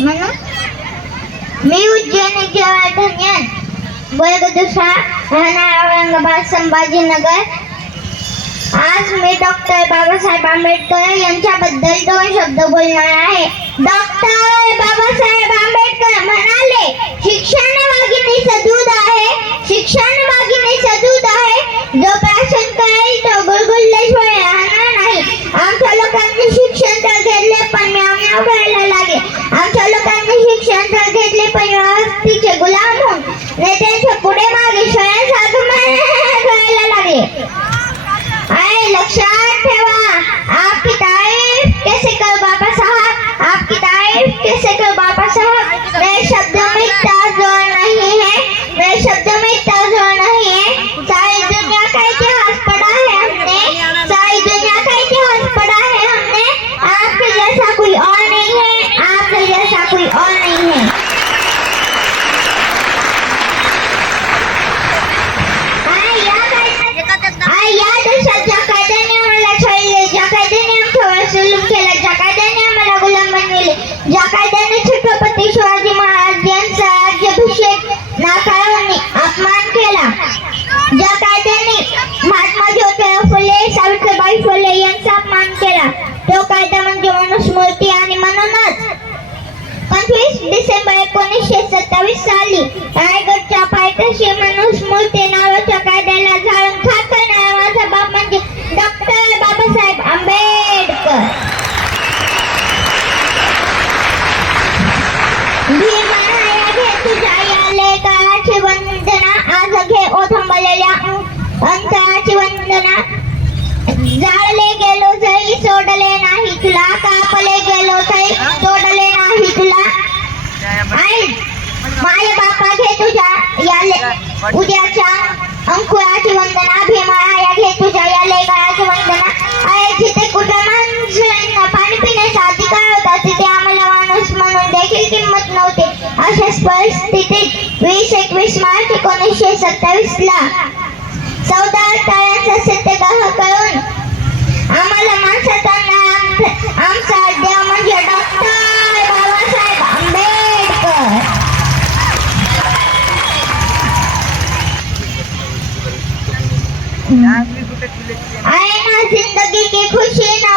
म्हणून मी उज्जैनीचे वाटण्यात वर्ग दुसरा राहणार औरंगाबाद संभाजीनगर आज मी डॉक्टर बाबा बाबासाहेब आंबेडकर यांच्याबद्दल दोन शब्द बोलणार आहे डॉक्टर बाबासाहेब आंबेडकर म्हणाले शिक्षण वाघिणीचं दूध आहे शिक्षण पुढे मागे स्वयंसाधू करायला लागले. आय लक्षात ठेवा. आप एकोणीसशे सत्तावीस साली रायगडच्या पायथ्याशी मनुस्मृती नावाच्या कायद्याला झाडून खात करणारा माझा बाप म्हणजे डॉक्टर बाबासाहेब आंबेडकर. तुझ्या वंदना आज घे ओथंबलेल्या अंतराची वंदना. जाळले गेलो जरी सोडले नाही तुला कापले गेलो तरी सोडले सत्तावीस ला चौदा तळ्यांचा सत्याग्रह करून आम्हाला माणसाचा आमचा देव म्हणजे डॉक्टर बाबासाहेब आंबेडकर. आए ना जिंदगी की खुशी ना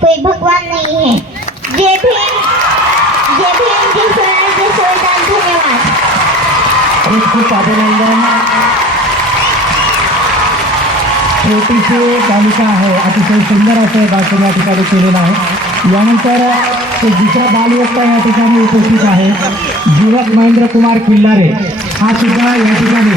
कोई भगवान नहीं है। जय भीम जय भीम जय स्वराज जय संविधान धन्यवाद अभिनंदन आहे अतिशय सुंदर असं भाषण या ठिकाणी केलेलं आहे यानंतर एक दुसरा बालवक्ता या ठिकाणी उपस्थित आहे युवक महेंद्र कुमार किल्लारे हा सुद्धा या ठिकाणी